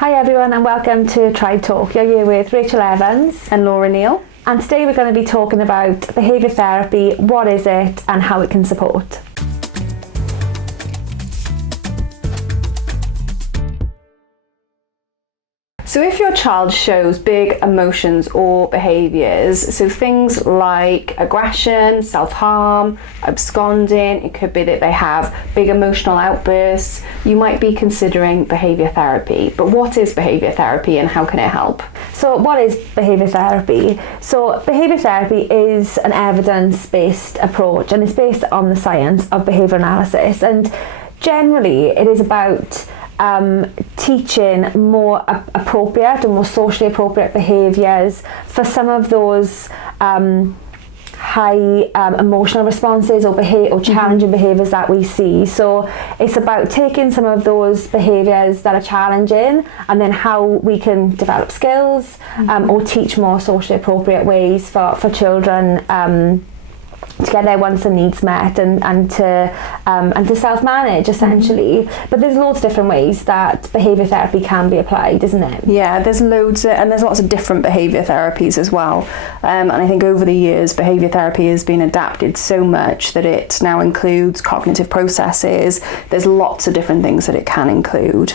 Hi everyone and welcome to Tribe Talk. You're here with Rachel Evans and Laura Neal. And today we're going to be talking about behaviour therapy, what is it and how it can support. So if your child shows big emotions or behaviours, so things like aggression, self-harm, absconding, it could be that they have big emotional outbursts, you might be considering behaviour therapy. But what is behaviour therapy and how can it help? So what is behaviour therapy? So behaviour therapy is an evidence-based approach and it's based on the science of behaviour analysis, and generally it is about teaching more appropriate and more socially appropriate behaviours for some of those high emotional responses or challenging behaviours that we see. So it's about taking some of those behaviours that are challenging and then how we can develop skills or teach more socially appropriate ways for children to get their wants and needs met and to self-manage essentially. But there's loads of different ways that behaviour therapy can be applied, isn't it? Yeah, there's loads and there's lots of different behaviour therapies as well. And I think over the years behaviour therapy has been adapted so much that it now includes cognitive processes. There's lots of different things that it can include.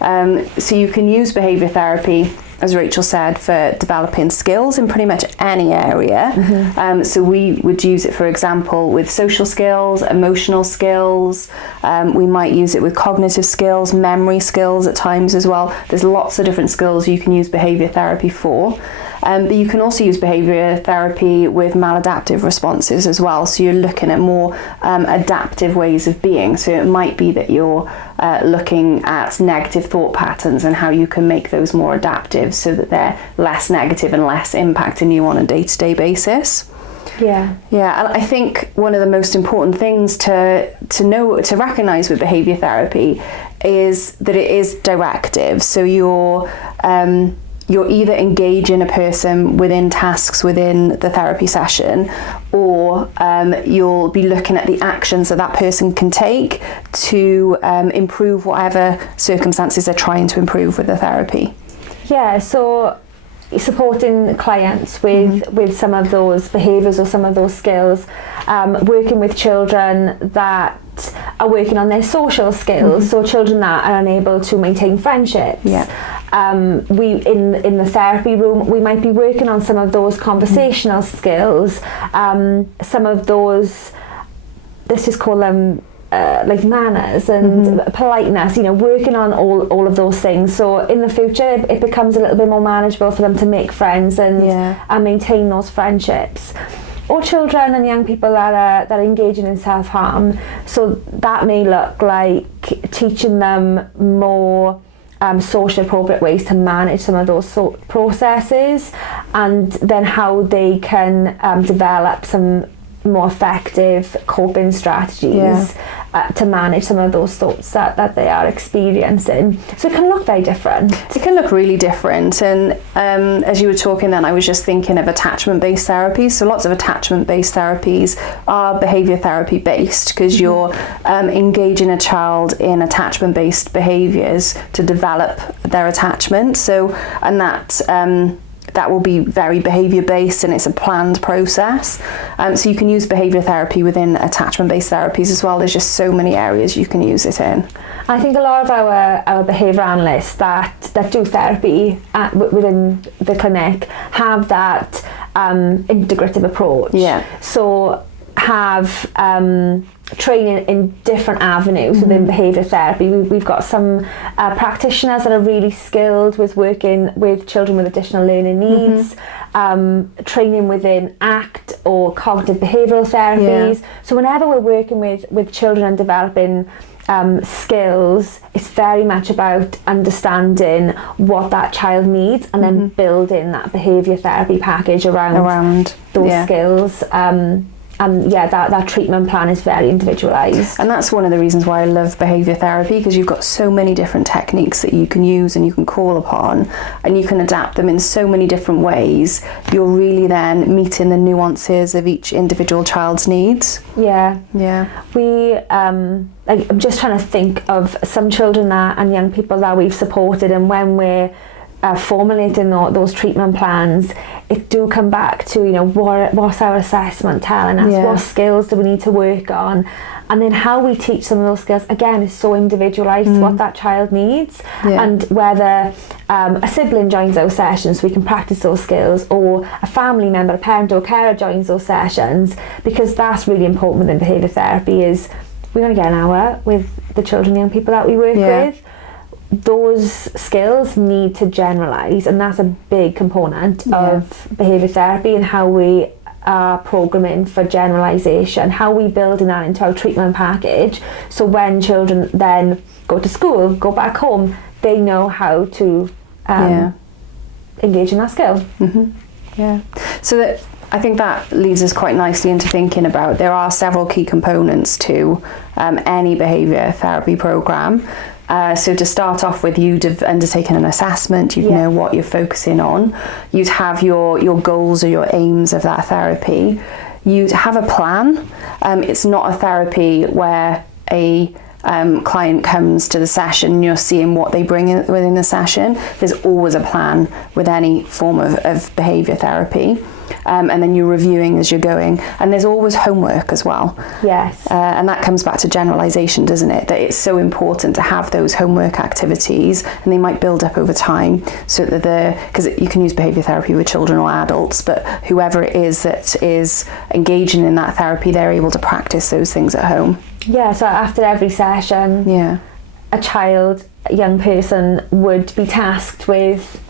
So you can use behaviour therapy, as Rachel said, for developing skills in pretty much any area. So we would use it, for example, with social skills, emotional skills. We might use it with cognitive skills, memory skills at times as well. There's lots of different skills you can use behaviour therapy for. But you can also use behaviour therapy with maladaptive responses as well. So you're looking at more adaptive ways of being. So it might be that you're looking at negative thought patterns and how you can make those more adaptive so that they're less negative and less impacting you on a day-to-day basis. Yeah, and I think one of the most important things to recognise with behaviour therapy is that it is directive. So you're either engaging a person within tasks within the therapy session, or you'll be looking at the actions that person can take to improve whatever circumstances they're trying to improve with the therapy. Yeah, so supporting clients with some of those behaviours or some of those skills, working with children that are working on their social skills, so children that are unable to maintain friendships. We in the therapy room we might be working on some of those conversational skills, some of those, let's just call them like manners and politeness, working on all of those things. So in the future it becomes a little bit more manageable for them to make friends and maintain those friendships. Or children and young people that are engaging in self-harm. So that may look like teaching them more socially appropriate ways to manage some of those processes, and then how they can develop some more effective coping strategies to manage some of those thoughts that they are experiencing. So it can look very different. It can look really different, and as you were talking then, I was just thinking of attachment-based therapies. So lots of attachment-based therapies are behaviour therapy based because you're engaging a child in attachment-based behaviours to develop their attachment. So, and that will be very behaviour-based and it's a planned process. So you can use behaviour therapy within attachment-based therapies as well. There's just so many areas you can use it in. I think a lot of our behaviour analysts that do therapy within the clinic have that integrative approach. So have training in different avenues within behaviour therapy. We've got some practitioners that are really skilled with working with children with additional learning needs, training within ACT or cognitive behavioural therapies. So whenever we're working with children and developing skills, it's very much about understanding what that child needs and then building that behaviour therapy package around those skills. that treatment plan is very individualised. And that's one of the reasons why I love behaviour therapy, because you've got so many different techniques that you can use and you can call upon, and you can adapt them in so many different ways. You're really then meeting the nuances of each individual child's needs. Yeah. We I'm just trying to think of some children and young people that we've supported, and when we're formulating those treatment plans, it do come back to, what's our assessment telling us, what skills do we need to work on, and then how we teach some of those skills, again, is so individualised to what that child needs, and whether a sibling joins those sessions so we can practice those skills, or a family member, a parent or carer joins those sessions, because that's really important within behaviour therapy. Is we only get an hour with the children, young people that we work with. Those skills need to generalise, and that's a big component of behaviour therapy, and how we are programming for generalisation, how we building that into our treatment package, so when children then go to school, go back home, they know how to engage in that skill. So that, I think that leads us quite nicely into thinking about, there are several key components to any behaviour therapy programme. So to start off with, you'd have undertaken an assessment, you'd know what you're focusing on, you'd have your goals or your aims of that therapy, you'd have a plan. It's not a therapy where a client comes to the session and you're seeing what they bring within the session. There's always a plan with any form of behaviour therapy. And then you're reviewing as you're going, and there's always homework as well. Yes. And that comes back to generalisation, doesn't it? That it's so important to have those homework activities, and they might build up over time, so that because you can use behaviour therapy with children or adults, but whoever it is that is engaging in that therapy, they're able to practice those things at home. Yeah, so after every session, a young person would be tasked with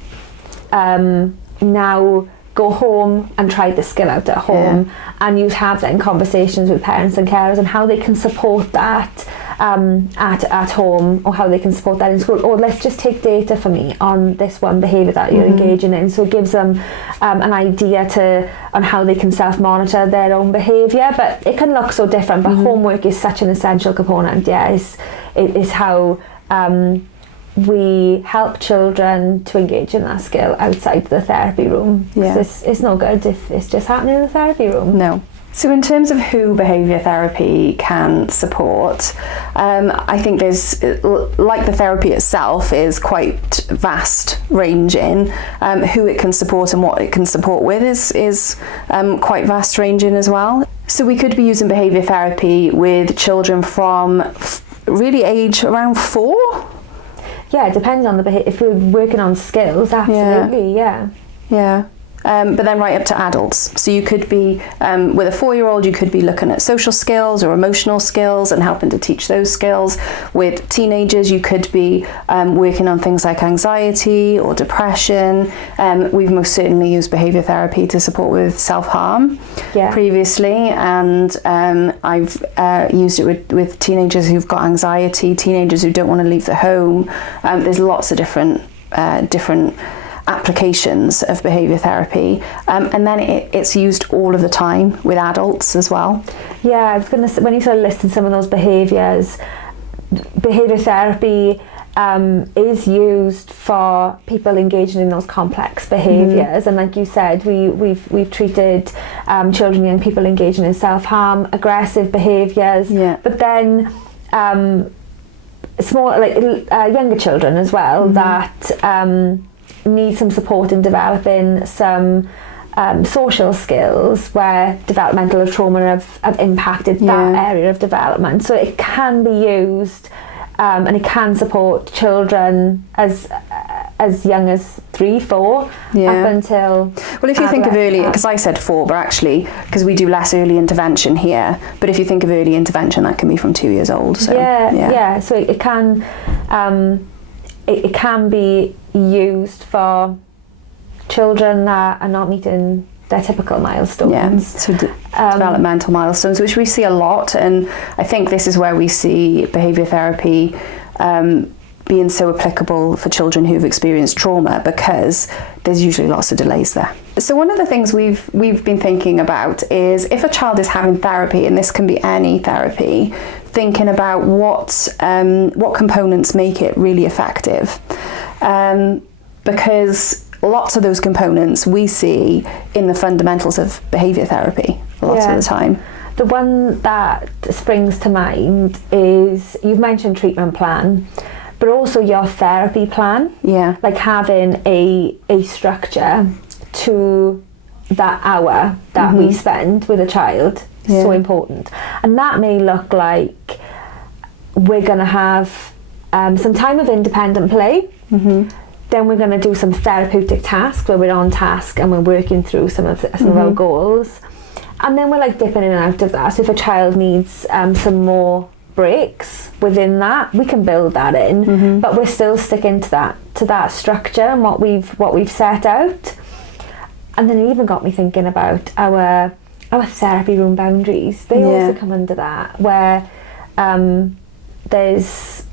now go home and try the skill out at home, and you'd have then conversations with parents and carers on how they can support that at home, or how they can support that in school, or let's just take data for me on this one behaviour that you're engaging in. So it gives them an idea on how they can self-monitor their own behaviour, but it can look so different, but homework is such an essential component. It is how we help children to engage in that skill outside the therapy room. It's no good if it's just happening in the therapy room. No. So in terms of who behaviour therapy can support, I think there's, like the therapy itself is quite vast ranging, who it can support and what it can support with is quite vast ranging as well. So we could be using behaviour therapy with children from really age around 4. Yeah, it depends on if we're working on skills, absolutely, yeah. But then right up to adults. So you could be, with a 4-year-old, you could be looking at social skills or emotional skills and helping to teach those skills. With teenagers, you could be working on things like anxiety or depression. We've most certainly used behaviour therapy to support with self-harm previously, and I've used it with teenagers who've got anxiety, teenagers who don't want to leave the home. There's lots of different applications of behaviour therapy, and then it's used all of the time with adults as well. I was going to say, when you sort of listed some of those behaviours, behaviour therapy is used for people engaging in those complex behaviours, and like you said, we've treated children and young people engaging in self-harm, aggressive behaviours, but then younger children as well that need some support in developing some social skills where developmental or trauma have impacted that area of development. So it can be used and it can support children as young as 3, 4 up until... Well, if you think of early, because I said 4, but actually, because we do less early intervention here, but if you think of early intervention, that can be from 2 years old. So, so it can... It can be used for children that are not meeting their typical milestones. So developmental milestones, which we see a lot, and I think this is where we see behaviour therapy being so applicable for children who've experienced trauma, because there's usually lots of delays there. So one of the things we've been thinking about is, if a child is having therapy, and this can be any therapy, thinking about what components make it really effective, because lots of those components we see in the fundamentals of behaviour therapy lots of the time. The one that springs to mind is, you've mentioned treatment plan, but also your therapy plan. Yeah. Like having a structure to that hour that we spend with a child is so important. And that may look like we're going to have some time of independent play. Then we're going to do some therapeutic tasks where we're on task and we're working through some of our goals. And then we're like dipping in and out of that. So if a child needs some more breaks within that, we can build that in, but we're still sticking to that structure and what we've set out. And then it even got me thinking about our therapy room boundaries. They also come under that, where there's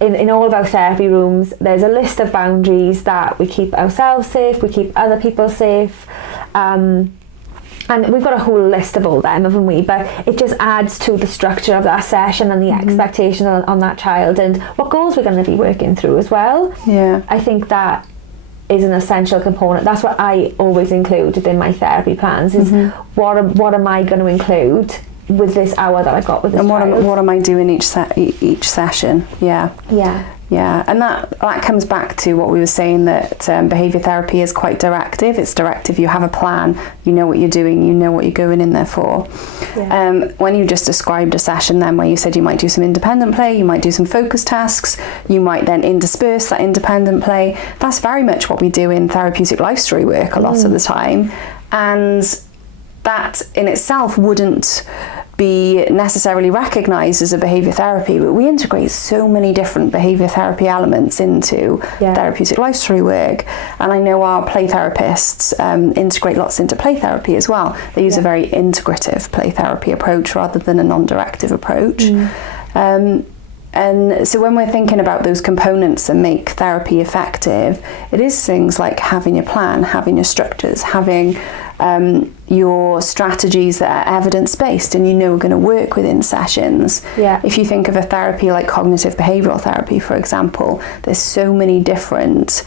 in all of our therapy rooms, there's a list of boundaries that we keep ourselves safe, we keep other people safe. And we've got a whole list of all them, haven't we? But it just adds to the structure of that session and the expectation on that child, and what goals we're going to be working through as well. Yeah, I think that is an essential component. That's what I always include within my therapy plans, is what am I going to include with this hour that I've got with this child. And what am I doing each session? Yeah, and that comes back to what we were saying, that behaviour therapy is quite directive. It's directive. You have a plan. You know what you're doing. You know what you're going in there for. Yeah. When you just described a session then where you said you might do some independent play, you might do some focus tasks, you might then intersperse that independent play. That's very much what we do in therapeutic life story work a lot of the time. And that in itself wouldn't be necessarily recognised as a behaviour therapy, but we integrate so many different behaviour therapy elements into therapeutic life story work. And I know our play therapists integrate lots into play therapy as well. They use a very integrative play therapy approach rather than a non-directive approach. And so when we're thinking about those components that make therapy effective, it is things like having your plan, having your structures, having your strategies that are evidence-based and are going to work within sessions. If you think of a therapy like cognitive behavioural therapy, for example, there's so many different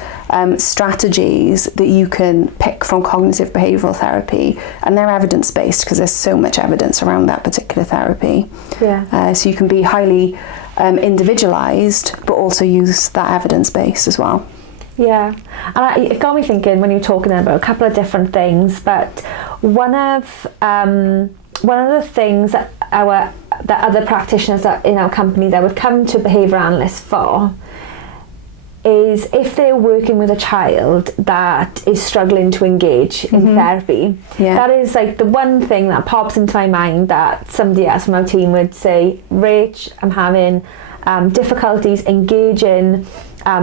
strategies that you can pick from cognitive behavioural therapy, and they're evidence-based because there's so much evidence around that particular therapy. So you can be highly individualised, but also use that evidence base as well. Yeah, and it got me thinking when you were talking about a couple of different things, but one of the things that other practitioners in our company that would come to behaviour analysts for is if they're working with a child that is struggling to engage in therapy. That is like the one thing that pops into my mind, that somebody else from our team would say, Rach, I'm having difficulties engaging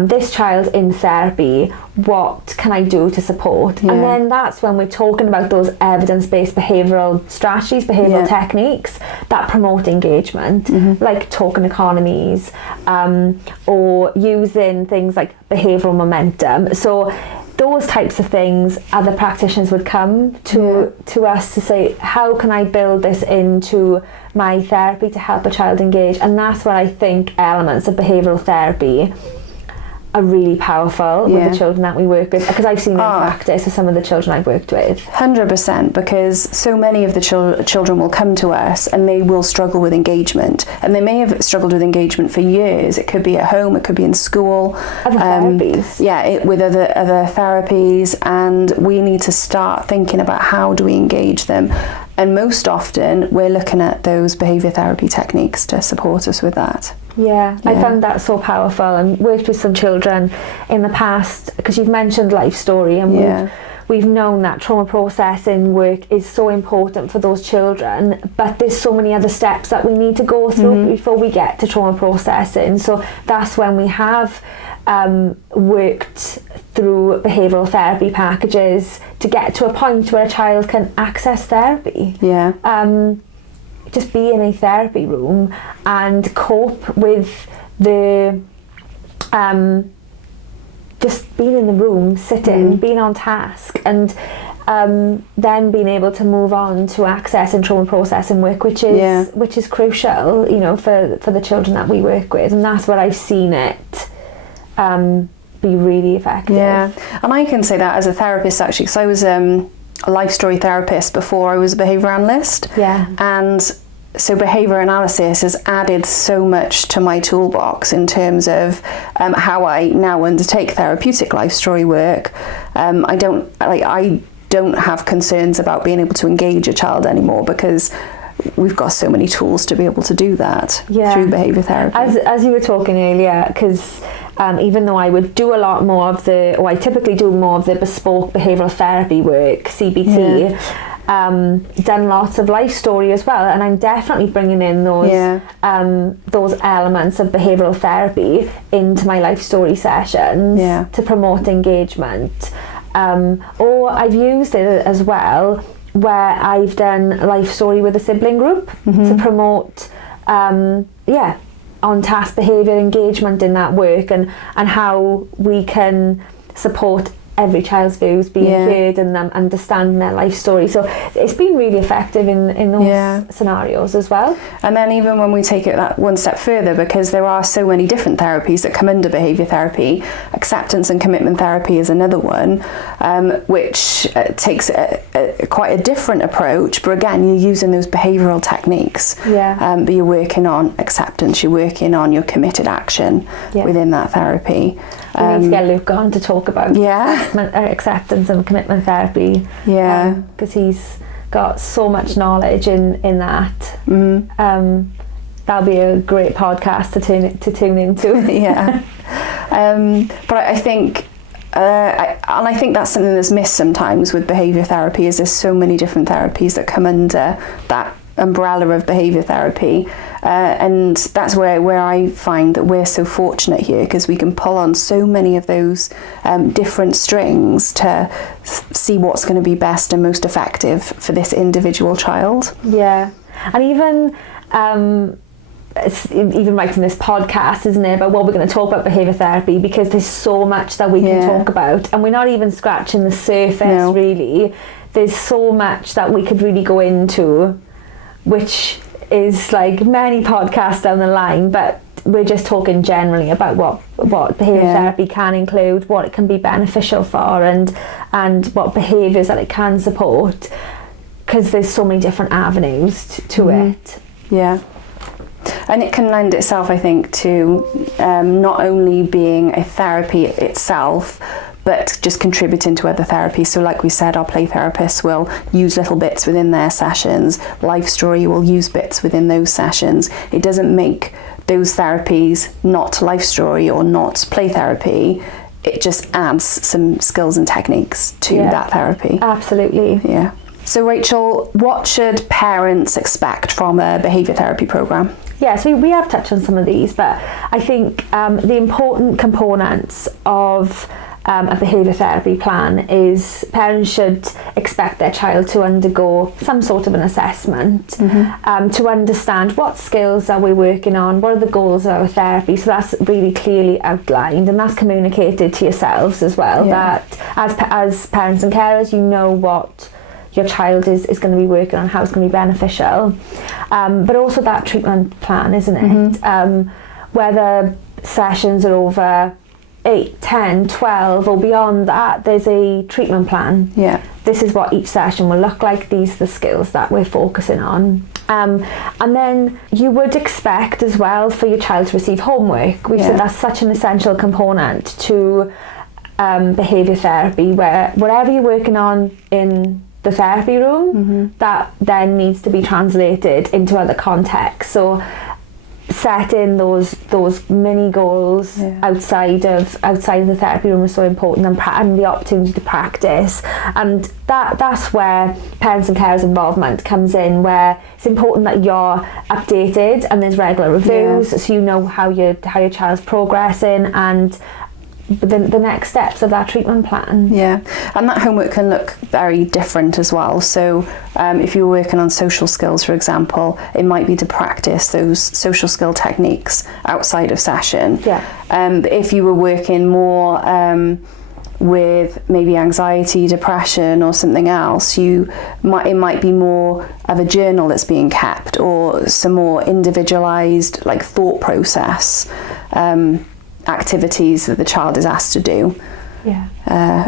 this child in therapy, what can I do to support? And then that's when we're talking about those evidence-based behavioural strategies, behavioural techniques that promote engagement, like token economies, or using things like behavioural momentum. So those types of things, other practitioners would come to us to say, how can I build this into my therapy to help a child engage? And that's where I think elements of behavioural therapy are really powerful with the children that we work with, because I've seen it in practice with some of the children I've worked with. 100%, because so many of the children will come to us and they will struggle with engagement, and they may have struggled with engagement for years. It could be at home, it could be in school, other therapies. With other therapies, and we need to start thinking about how do we engage them. And most often we're looking at those behaviour therapy techniques to support us with that. I found that so powerful, and worked with some children in the past, because you've mentioned life story, and we've known that trauma processing work is so important for those children, but there's so many other steps that we need to go through before we get to trauma processing. So that's when we have worked through behavioural therapy packages to get to a point where a child can access therapy. Just be in a therapy room and cope with the just being in the room, sitting, being on task, and then being able to move on to access and trauma processing work, which is crucial, you know, for the children that we work with, and that's where I've seen it be really effective. Yeah, and I can say that as a therapist actually, because I was a life story therapist before I was a behaviour analyst. Yeah. And so behaviour analysis has added so much to my toolbox in terms of how I now undertake therapeutic life story work. I don't have concerns about being able to engage a child anymore, because we've got so many tools to be able to do that through behaviour therapy. As you were talking earlier, because even though I would do a lot more of I typically do more of the bespoke behavioural therapy work, CBT, done lots of life story as well, and I'm definitely bringing in those elements of behavioural therapy into my life story sessions to promote engagement. Or I've used it as well where I've done life story with a sibling group to promote on task behaviour engagement in that work, and how we can support every child's views being heard and them understanding their life story. So it's been really effective in those scenarios as well. And then even when we take it that one step further, because there are so many different therapies that come under behaviour therapy, acceptance and commitment therapy is another one, which takes quite a different approach, but again you're using those behavioural techniques, but you're working on acceptance, you're working on your committed action within that therapy. We need to get Luke on to talk about acceptance and commitment therapy, because he's got so much knowledge in that. That'll be a great podcast to tune into. But I think I think that's something that's missed sometimes with behaviour therapy, is there's so many different therapies that come under that umbrella of behaviour therapy, and that's where I find that we're so fortunate here, because we can pull on so many of those different strings to see what's going to be best and most effective for this individual child. And even it's even right from this podcast, isn't it, about what we're going to talk about behaviour therapy, because there's so much that we can talk about, and we're not even scratching the surface really. There's so much that we could really go into, which is like many podcasts down the line, but we're just talking generally about what behaviour therapy can include, what it can be beneficial for, and what behaviours that it can support, because there's so many different avenues to it. And it can lend itself, I think, to not only being a therapy itself, but just contributing to other therapies. So like we said, our play therapists will use little bits within their sessions. Life story will use bits within those sessions. It doesn't make those therapies not life story or not play therapy. It just adds some skills and techniques to that therapy. Absolutely. So Rachel, what should parents expect from a behaviour therapy programme? So we have touched on some of these, but I think the important components of a behaviour therapy plan is parents should expect their child to undergo some sort of an assessment, to understand what skills are we working on, what are the goals of our therapy. So that's really clearly outlined, and that's communicated to yourselves as well, that as parents and carers, you know what your child is going to be working on, how it's going to be beneficial, but also that treatment plan, isn't it? Whether sessions are over 8, 10, 12 or beyond that, there's a treatment plan. This is what each session will look like, these are the skills that we're focusing on. And then you would expect as well for your child to receive homework. We've said that's such an essential component to behaviour therapy, where whatever you're working on in the therapy room, that then needs to be translated into other contexts. So setting those mini goals outside of the therapy room is so important, and the opportunity to practice, and that's where parents and carers involvement comes in, where it's important that you're updated and there's regular reviews, so you know how your child's progressing, and the next steps of that treatment plan. Yeah, and that homework can look very different as well. So if you're working on social skills, for example, it might be to practice those social skill techniques outside of session. Yeah. If you were working more with maybe anxiety, depression or something else, it might be more of a journal that's being kept, or some more individualized like thought process activities that the child is asked to do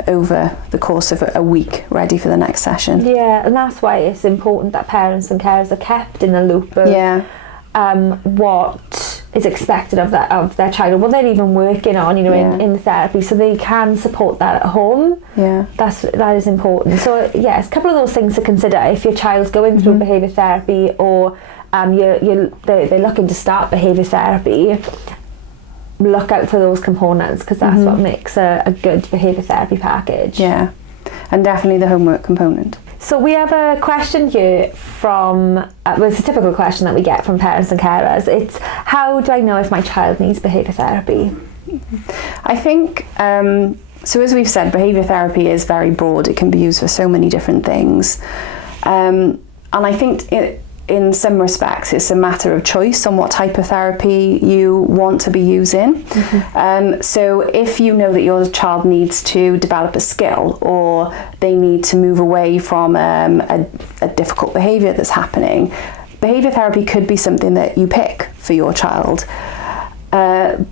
over the course of a week, ready for the next session. Yeah, and that's why it's important that parents and carers are kept in the loop of what is expected of their child, or what they're even working on, in therapy, so they can support that at home. Yeah, that is important. So yes, a couple of those things to consider if your child's going through behaviour therapy, or they're looking to start behaviour therapy. Look out for those components, because that's what makes a good behaviour therapy package. Yeah, and definitely the homework component. So we have a question here from, it's a typical question that we get from parents and carers. It's, how do I know if my child needs behaviour therapy? I think, so as we've said, behaviour therapy is very broad. It can be used for so many different things. And I think in some respects it's a matter of choice on what type of therapy you want to be using. So if you know that your child needs to develop a skill, or they need to move away from a difficult behaviour that's happening, behaviour therapy could be something that you pick for your child. But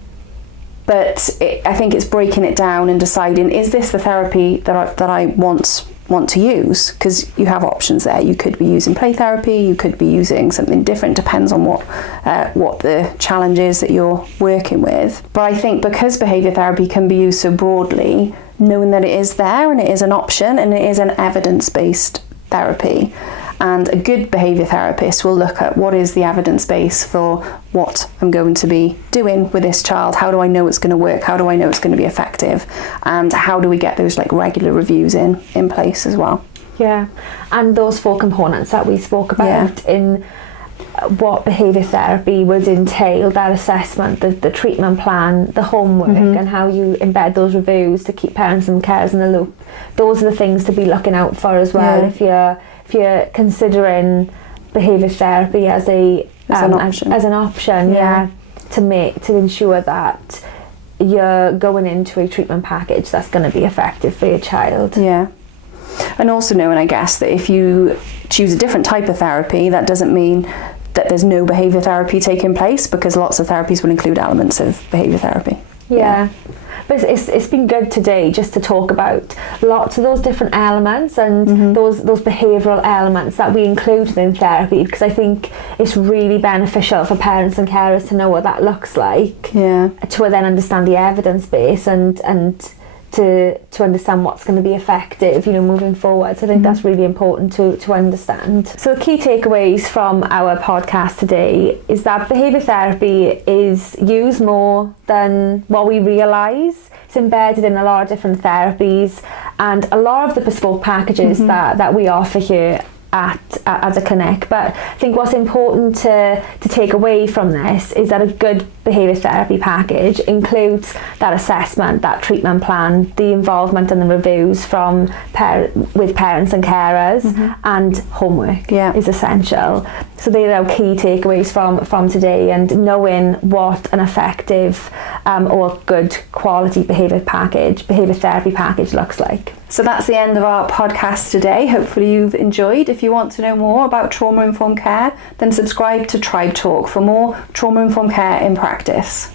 I think it's breaking it down and deciding, is this the therapy that I want to use? Because you have options there. You could be using play therapy, you could be using something different, depends on what the challenge is that you're working with. But I think because behaviour therapy can be used so broadly, knowing that it is there and it is an option and it is an evidence-based therapy, and a good behaviour therapist will look at what is the evidence base for what I'm going to be doing with this child. How do I know it's going to work? How do I know it's going to be effective? And how do we get those like regular reviews in place as well? Yeah, and those 4 components that we spoke about in what behaviour therapy would entail, that assessment, the treatment plan, the homework, and how you embed those reviews to keep parents and carers in the loop. Those are the things to be looking out for as well if you're considering behaviour therapy as an option, to ensure that you're going into a treatment package that's going to be effective for your child. Yeah. And also knowing, I guess, that if you choose a different type of therapy, that doesn't mean that there's no behaviour therapy taking place, because lots of therapies will include elements of behaviour therapy. Yeah. But it's been good today just to talk about lots of those different elements and those behavioural elements that we include in therapy, because I think it's really beneficial for parents and carers to know what that looks like, to then understand the evidence base and to understand what's going to be effective, moving forward. So I think that's really important to understand. So the key takeaways from our podcast today is that behaviour therapy is used more than what we realise. It's embedded in a lot of different therapies, and a lot of the bespoke packages that we offer here at the clinic. But I think what's important to take away from this is that a good behaviour therapy package includes that assessment, that treatment plan, the involvement and the reviews with parents and carers, and homework is essential. So they are our key takeaways from today, and knowing what an effective or good quality behaviour therapy package looks like. So that's the end of our podcast today. Hopefully you've enjoyed. If you want to know more about trauma-informed care, then subscribe to Tribe Talk for more trauma-informed care in practice.